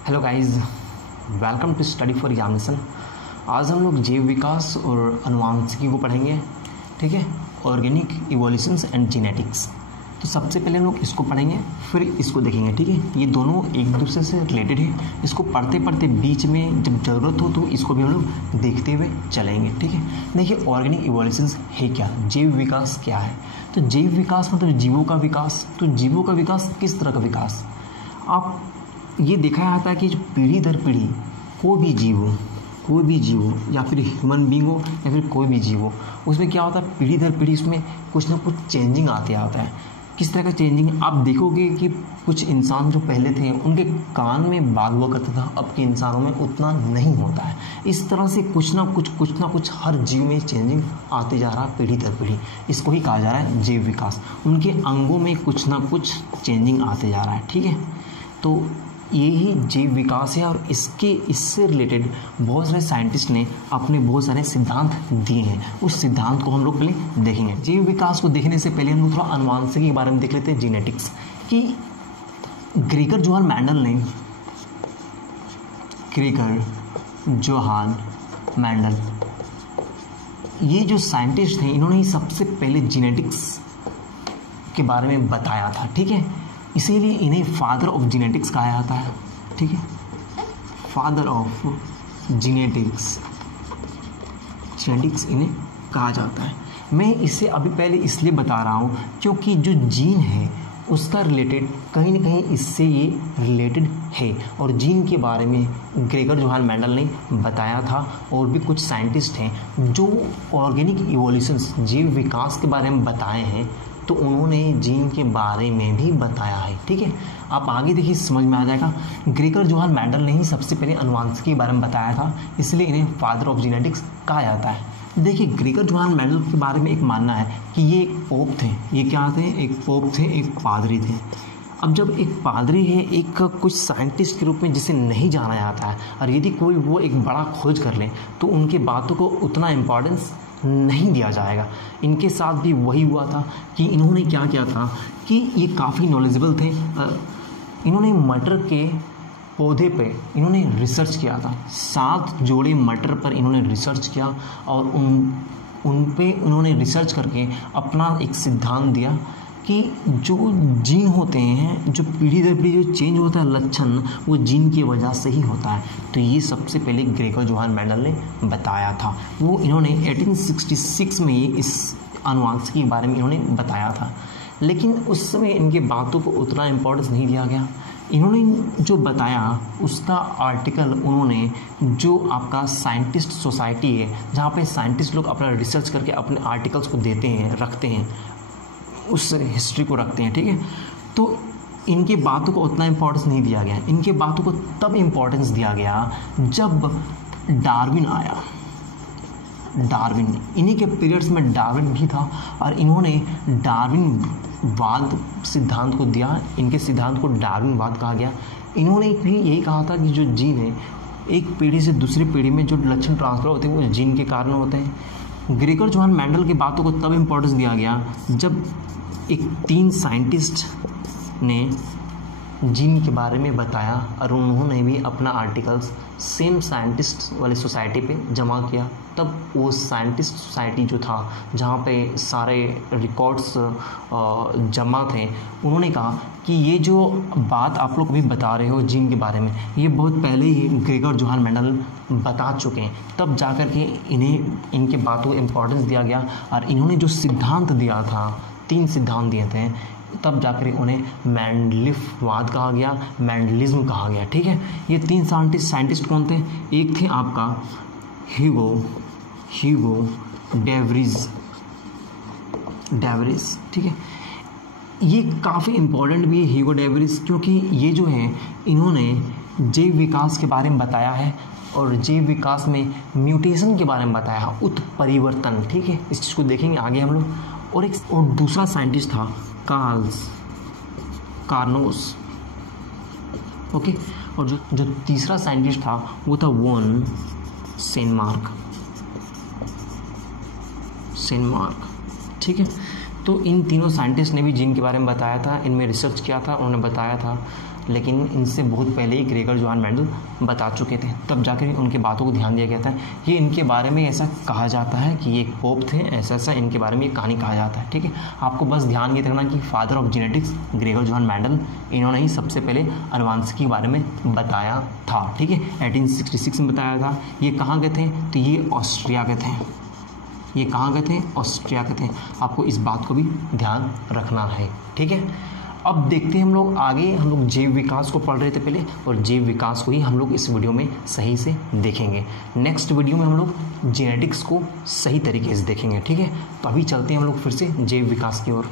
Hello guys, welcome to study for Yamison. आज हम लोग जैव विकास और अनुवांशिकी को पढ़ेंगे। ठीक है, ऑर्गेनिक इवोल्यूशंस एंड जेनेटिक्स। तो सबसे पहले हम लोग इसको पढ़ेंगे, फिर इसको देखेंगे। ठीक है, ये दोनों एक दूसरे से रिलेटेड है। इसको पढ़ते पढ़ते बीच में जब ज़रूरत हो तो इसको भी हम लोग देखते हुए चलेंगे। ठीक है, देखिए ऑर्गेनिक इवोल्यूशंस है क्या, जैव विकास क्या है। तो जैव विकास मतलब जीवों का विकास। तो जीवों का विकास किस तरह का विकास, आप ये देखा जाता है कि जो पीढ़ी दर पीढ़ी कोई भी जीव हो या फिर ह्यूमन बींग हो या फिर कोई भी जीव हो, उसमें क्या होता है, पीढ़ी दर पीढ़ी उसमें कुछ ना कुछ चेंजिंग आते आता है। किस तरह का चेंजिंग, आप देखोगे कि कुछ इंसान जो पहले थे उनके कान में बाल हुआ करता था, अब के इंसानों में उतना नहीं होता है। इस तरह से कुछ ना कुछ हर जीव में चेंजिंग आते जा रहा है पीढ़ी दर पीढ़ी। इसको ही कहा जा रहा है जैव विकास। उनके अंगों में कुछ ना कुछ चेंजिंग आते जा रहा है। ठीक है, तो यही जैव विकास है और इससे रिलेटेड बहुत सारे साइंटिस्ट ने अपने बहुत सारे सिद्धांत दिए हैं। उस सिद्धांत को हम लोग पहले देखेंगे। जैव विकास को देखने से पहले हम लोग थोड़ा अनुवांशिकी के बारे में देख लेते हैं, जेनेटिक्स की। ग्रेगर जोहान मैंडल ये जो साइंटिस्ट थे, इन्होंने ही सबसे पहले जेनेटिक्स के बारे में बताया था। ठीक है, इसीलिए इन्हें फादर ऑफ जेनेटिक्स कहा जाता है। ठीक है, फादर ऑफ जेनेटिक्स इन्हें कहा जाता है। मैं इसे अभी पहले इसलिए बता रहा हूँ क्योंकि जो जीन है उसका रिलेटेड कहीं ना कहीं इससे ये रिलेटेड है। और जीन के बारे में ग्रेगर जोहान मैंडल ने बताया था, और भी कुछ साइंटिस्ट हैं जो ऑर्गेनिक इवोल्यूशंस जैव विकास के बारे में बताए हैं, तो उन्होंने जीन के बारे में भी बताया है। ठीक है, आप आगे देखिए समझ में आ जाएगा। ग्रेगर जोहान मैंडल ने ही सबसे पहले अनुवांशिकी के बारे में बताया था, इसलिए इन्हें फादर ऑफ जेनेटिक्स कहा जाता है। देखिए ग्रेगर जोहान मैंडल के बारे में एक मानना है कि ये एक पोप थे। ये क्या थे, एक पोप थे, एक पादरी थे। अब जब एक पादरी है, एक कुछ साइंटिस्ट के रूप में जिसे नहीं जाना जाता है, और यदि कोई वो एक बड़ा खोज कर ले तो उनके बातों को उतना इम्पोर्टेंस नहीं दिया जाएगा। इनके साथ भी वही हुआ था कि इन्होंने क्या किया था कि ये काफ़ी नॉलेजेबल थे। इन्होंने मटर के पौधे पे इन्होंने रिसर्च किया था। 7 जोड़े मटर पर इन्होंने रिसर्च किया और उन पे उन्होंने रिसर्च करके अपना एक सिद्धांत दिया कि जो जीन होते हैं, जो पीढ़ी दर पीढ़ी जो चेंज होता है लक्षण, वो जीन की वजह से ही होता है। तो ये सबसे पहले ग्रेगर जोहान मैंडल ने बताया था। वो इन्होंने 1866 में ये इस अनुवांशिकी के बारे में इन्होंने बताया था, लेकिन उस समय इनके बातों को उतना इम्पोर्टेंस नहीं दिया गया। इन्होंने जो बताया उसका आर्टिकल उन्होंने, जो आपका साइंटिस्ट सोसाइटी है जहाँ पे साइंटिस्ट लोग अपना रिसर्च करके अपने आर्टिकल्स को देते हैं, रखते हैं, उस हिस्ट्री को रखते हैं। ठीक है, तो इनके बातों को उतना इम्पोर्टेंस नहीं दिया गया। इनके बातों को तब इम्पोर्टेंस दिया गया जब डार्विन आया। डार्विन, इन्हीं के पीरियड्स में डार्विन भी था और इन्होंने डार्विनवाद सिद्धांत को दिया। इनके सिद्धांत को डार्विनवाद कहा गया। इन्होंने भी यही कहा था कि जो जीन है, एक पीढ़ी से दूसरी पीढ़ी में जो लक्षण ट्रांसफर होते हैं वो जीन के कारण होते हैं। ग्रेगर जोहान मैंडल की बातों को तब इम्पोर्टेंस दिया गया जब एक 3 साइंटिस्ट ने जीन के बारे में बताया और उन्होंने भी अपना आर्टिकल्स सेम साइंटिस्ट वाली सोसाइटी पे जमा किया। तब वो साइंटिस्ट सोसाइटी जो था, जहाँ पे सारे रिकॉर्ड्स जमा थे, उन्होंने कहा कि ये जो बात आप लोग भी बता रहे हो जीन के बारे में, ये बहुत पहले ही ग्रेगर जोहान मैंडल बता चुके हैं। तब जाकर के इन्हें इनके बातों को इम्पोर्टेंस दिया गया और इन्होंने जो सिद्धांत दिया था, 3 सिद्धांत दिए थे, तब जाकर उन्हें मैंडलिफवाद कहा गया, मैंडलिज्म कहा गया। ठीक है, ये 3 साइंटिस्ट कौन थे? एक थे आपका ह्यूगो डेवरिस। ठीक है, ये काफ़ी इम्पोर्टेंट भी है ह्यूगो डेवरिस, क्योंकि ये जो है इन्होंने जैव विकास के बारे में बताया है और जैव विकास में म्यूटेशन के बारे में बताया है, उत्परिवर्तन। ठीक है, इस चीज़ को देखेंगे आगे हम लोग। और दूसरा साइंटिस्ट था कार्नोस। ओके, और जो तीसरा साइंटिस्ट था वो था वॉन सेनमार्क। ठीक है, तो इन तीनों साइंटिस्ट ने भी जीन के बारे में बताया था, इनमें रिसर्च किया था, उन्होंने बताया था। लेकिन इनसे बहुत पहले ही ग्रेगर जोहान मेंडल बता चुके थे, तब जाकर उनके बातों को ध्यान दिया गया था। ये इनके बारे में ऐसा कहा जाता है कि ये एक पोप थे, ऐसा ऐसा इनके बारे में ये कहानी कहा जाता है। ठीक है, आपको बस ध्यान ये रखना कि father of genetics Gregor Johan Mendel, इन्होंने ही सबसे पहले अनुवांशिकी के बारे में बताया था। ठीक है, 1866 में बताया था। ये कहाँ गए थे? तो ये ऑस्ट्रिया के थे। ये कहाँ गए थे? ऑस्ट्रिया के थे। आपको इस बात को भी ध्यान रखना है। ठीक है, अब देखते हैं हम लोग आगे। हम लोग जैव विकास को पढ़ रहे थे पहले, और जैव विकास को ही हम लोग इस वीडियो में सही से देखेंगे। नेक्स्ट वीडियो में हम लोग जेनेटिक्स को सही तरीके से देखेंगे। ठीक है, तो अभी चलते हैं हम लोग फिर से जैव विकास की ओर।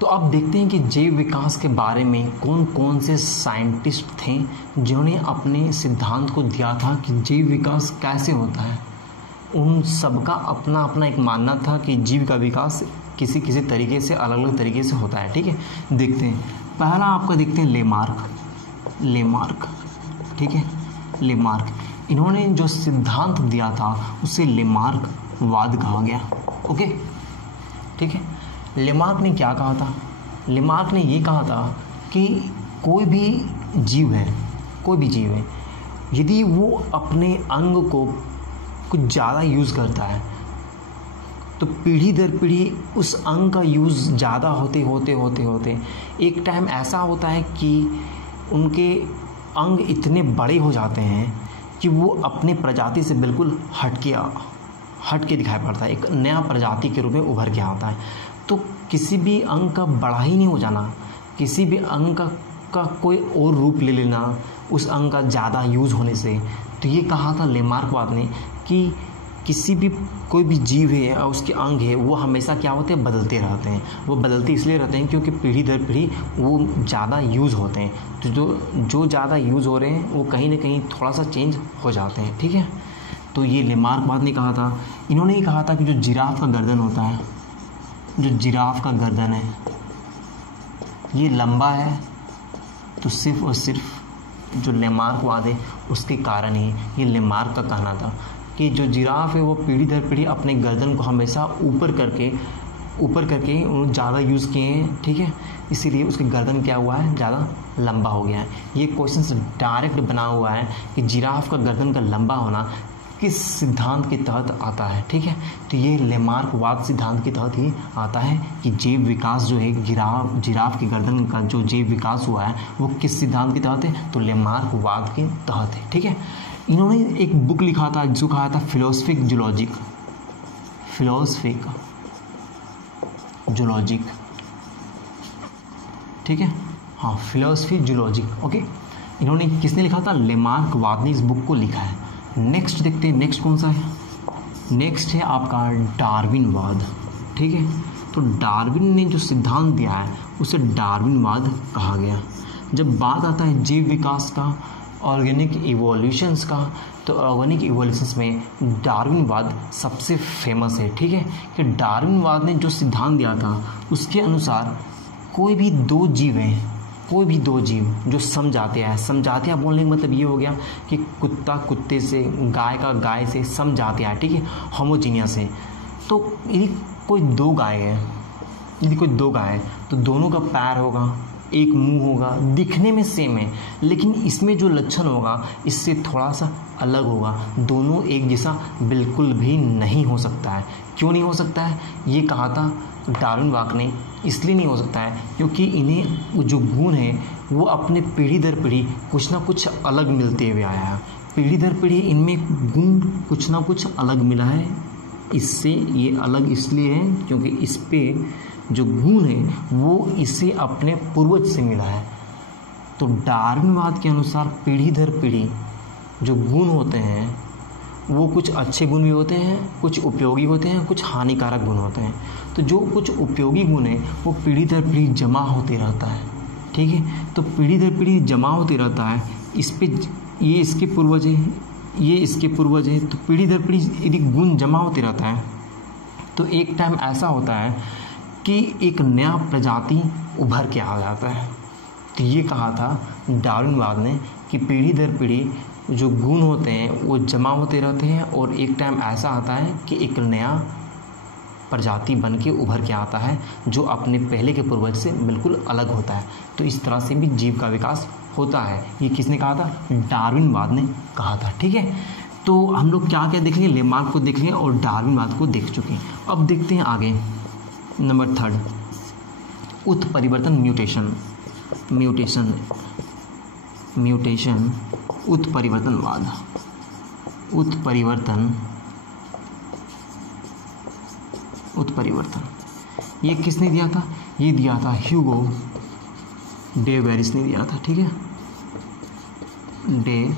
तो अब देखते हैं कि जैव विकास के बारे में कौन कौन से साइंटिस्ट थे जिन्होंने अपने सिद्धांत को दिया था कि जैव विकास कैसे होता है। उन सबका अपना अपना एक मानना था कि जीव का विकास किसी किसी तरीके से, अलग अलग तरीके से होता है। ठीक है, देखते हैं। पहला आपका देखते हैं लेमार्क। ठीक है, लेमार्क, इन्होंने जो सिद्धांत दिया था उसे लेमार्कवाद कहा गया। ओके, ठीक है। लेमार्क ने क्या कहा था? लेमार्क ने ये कहा था कि कोई भी जीव है, यदि वो अपने अंग को कुछ ज़्यादा यूज़ करता है तो पीढ़ी दर पीढ़ी उस अंग का यूज़ ज़्यादा होते एक टाइम ऐसा होता है कि उनके अंग इतने बड़े हो जाते हैं कि वो अपने प्रजाति से बिल्कुल हट के दिखाई पड़ता है, एक नया प्रजाति के रूप में उभर के आता है। तो किसी भी अंग का बड़ा ही नहीं हो जाना, किसी भी अंग का कोई और रूप ले लेना उस अंग का ज़्यादा यूज़ होने से। तो ये कहा था लेमार्कवाद ने कि किसी भी कोई भी जीव है और उसके अंग है वो हमेशा क्या होते हैं? बदलते रहते हैं। वो बदलते इसलिए रहते हैं क्योंकि पीढ़ी दर पीढ़ी वो ज़्यादा यूज़ होते हैं। तो जो ज़्यादा यूज़ हो रहे हैं वो कहीं ना कहीं थोड़ा सा चेंज हो जाते हैं। ठीक है, तो ये लेमार्कवाद ने कहा था। इन्होंने ये कहा था कि जो जिराफ का गर्दन होता है, जो जिराफ का गर्दन है ये लंबा है, तो सिर्फ और सिर्फ जो लेमार्कवाद है उसके कारण ही ये लेमार्क का कहना था कि जो जिराफ है वो पीढ़ी दर पीढ़ी अपने गर्दन को हमेशा ऊपर करके ज़्यादा यूज़ किए हैं। ठीक है, इसीलिए उसके गर्दन क्या हुआ है? ज़्यादा लंबा हो गया है। ये क्वेश्चन से डायरेक्ट बना हुआ है कि जिराफ का गर्दन का लंबा होना किस सिद्धांत के तहत आता है। ठीक है, तो ये लेमार्कवाद सिद्धांत के तहत ही आता है कि जैव विकास जो है जिराफ की गर्दन का जो जैव विकास हुआ है वो किस सिद्धांत के तहत है? तो लेमार्कवाद के तहत है। ठीक है, इन्होंने एक बुक लिखा था जो कहा था फिलोसफिक जूलॉजिक। ठीक है, हाँ, फिलोसफी जूलॉजिक। ओके, इन्होंने किसने लिखा था? लेमार्कवाद ने इस बुक को लिखा है। नेक्स्ट देखते हैं, नेक्स्ट कौन सा है? नेक्स्ट है आपका डार्विनवाद। ठीक है, तो डार्विन ने जो सिद्धांत दिया है उसे डार्विनवाद कहा गया। जब बात आता है जीव विकास का, ऑर्गेनिक इवोल्यूशंस का, तो ऑर्गेनिक इवोल्यूशंस में डार्विनवाद सबसे फेमस है। ठीक है, कि डार्विनवाद ने जो सिद्धांत दिया था उसके अनुसार कोई भी दो जीव जो समझाते हैं बोलने का मतलब ये हो गया कि कुत्ता कुत्ते से, गाय का गाय से समझाते हैं। ठीक है, होमोजीनियस है। तो यदि कोई दो गाय है तो दोनों का पैर होगा, एक मुंह होगा, दिखने में सेम है, लेकिन इसमें जो लक्षण होगा इससे थोड़ा सा अलग होगा। दोनों एक जैसा बिल्कुल भी नहीं हो सकता है। क्यों नहीं हो सकता है? ये कहा था डार्विनवाद ने, इसलिए नहीं हो सकता है क्योंकि इन्हें जो गुण है वो अपने पीढ़ी दर पीढ़ी कुछ ना कुछ अलग मिलते हुए आया है। पीढ़ी दर पीढ़ी इनमें गुण कुछ ना कुछ अलग मिला है। इससे ये अलग इसलिए है क्योंकि इस पे जो गुण है वो इसे अपने पूर्वज से मिला है। तो डार्विनवाद के अनुसार पीढ़ी दर पीढ़ी जो गुण होते हैं वो कुछ अच्छे गुण भी होते हैं, कुछ उपयोगी होते हैं, कुछ हानिकारक गुण होते हैं। तो जो कुछ उपयोगी गुण है वो पीढ़ी दर पीढ़ी जमा होते रहता है। ठीक है, तो पीढ़ी दर पीढ़ी जमा होते रहता है। इस पे ये इसके पूर्वज है, ये इसके पूर्वज है, तो पीढ़ी दर पीढ़ी यदि गुण जमा होते रहता है तो एक टाइम ऐसा होता है कि एक नया प्रजाति उभर के आ जाता है। तो ये कहा था डार्विनवाद ने कि पीढ़ी दर पीढ़ी जो गुण होते हैं वो जमा होते रहते हैं और एक टाइम ऐसा आता है कि एक नया प्रजाति बन के उभर के आता है जो अपने पहले के पूर्वज से बिल्कुल अलग होता है। तो इस तरह से भी जीव का विकास होता है। ये किसने कहा था? डार्विनवाद ने कहा था। ठीक है, तो हम लोग क्या क्या देखेंगे? लेमार्क को देखेंगे और डार्विनवाद को देख चुके हैं। अब देखते हैं आगे नंबर 3, उत्परिवर्तन म्यूटेशन। उत्परिवर्तनवाद। उत्परिवर्तन ये किसने दिया था? ये दिया था ह्यूगो डे वेरिस ने दिया था। ठीक है, डे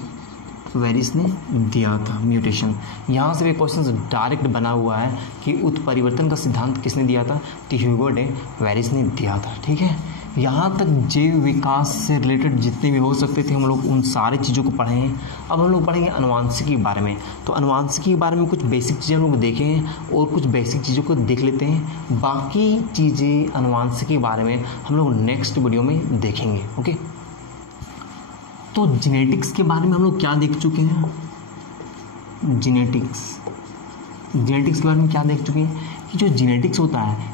वेरिस ने दिया था म्यूटेशन। यहाँ से भी क्वेश्चन डायरेक्ट बना हुआ है कि उत्परिवर्तन का सिद्धांत किसने दिया था? तो ह्यूगो डे वेरिस ने दिया था। ठीक है, यहाँ तक जैव विकास से रिलेटेड जितने भी हो सकते थे हम लोग उन सारी चीज़ों को पढ़े हैं। अब हम लोग पढ़ेंगे अनुवांशिकी के बारे में। तो अनुवांशिकी के बारे में कुछ बेसिक चीज़ें हम लोग देखे हैं और कुछ बेसिक चीज़ों को देख लेते हैं। बाकी चीज़ें अनुवांशिकी के बारे में हम लोग नेक्स्ट वीडियो में देखेंगे। ओके, तो जेनेटिक्स के बारे में हम लोग क्या देख चुके हैं? जेनेटिक्स के बारे में क्या देख चुके हैं कि जो जेनेटिक्स होता है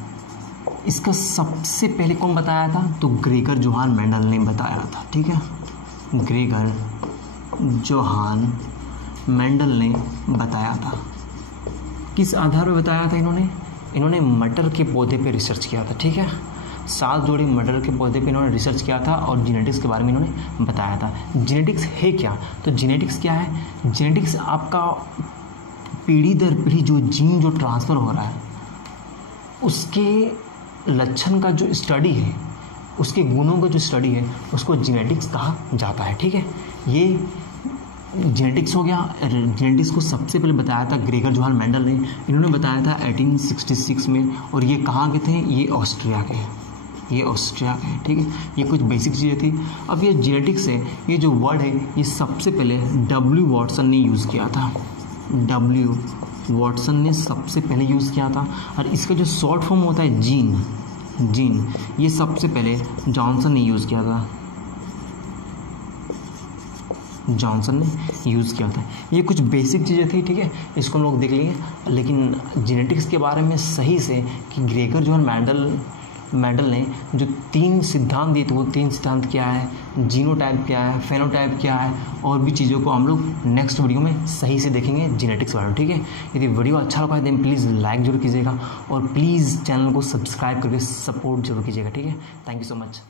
इसका सबसे पहले कौन बताया था? तो ग्रेगर जोहान मेंडल ने बताया था। ठीक है, ग्रेगर जोहान मेंडल ने बताया था। किस आधार पर बताया था इन्होंने मटर के पौधे पे रिसर्च किया था। ठीक है, 7 जोड़ी मटर के पौधे पे इन्होंने रिसर्च किया था और जेनेटिक्स के बारे में इन्होंने बताया था। जेनेटिक्स है क्या? तो जेनेटिक्स क्या है? जेनेटिक्स आपका पीढ़ी दर पीढ़ी जो जीन जो ट्रांसफ़र हो रहा है उसके लक्षण का जो स्टडी है, उसके गुणों का जो स्टडी है उसको जेनेटिक्स कहा जाता है। ठीक है, ये जेनेटिक्स हो गया। जेनेटिक्स को सबसे पहले बताया था ग्रेगर जोहान मेंडल ने। इन्होंने बताया था 1866 में और ये कहाँ के थे? ये ऑस्ट्रिया के हैं। ठीक है, ये कुछ बेसिक चीज़ें थी। अब ये जेनेटिक्स है, ये जो वर्ड है ये सबसे पहले W. वॉटसन ने यूज़ किया था। W. वॉटसन ने सबसे पहले यूज़ किया था। और इसका जो शॉर्ट फॉर्म होता है जीन, ये सबसे पहले जॉनसन ने यूज़ किया था। ये कुछ बेसिक चीज़ें थी। ठीक है, इसको हम लोग देख लेंगे। लेकिन जेनेटिक्स के बारे में सही से कि ग्रेगर जोहान मेंडल ने जो 3 सिद्धांत दिए थे वो 3 सिद्धांत क्या है, जीनोटाइप क्या है, फेनोटाइप क्या है और भी चीज़ों को हम लोग नेक्स्ट वीडियो में सही से देखेंगे जेनेटिक्स वाले। ठीक है, यदि वीडियो अच्छा लगा है तो प्लीज़ लाइक जरूर कीजिएगा और प्लीज़ चैनल को सब्सक्राइब करके सपोर्ट जरूर कीजिएगा। ठीक है, थैंक यू सो मच।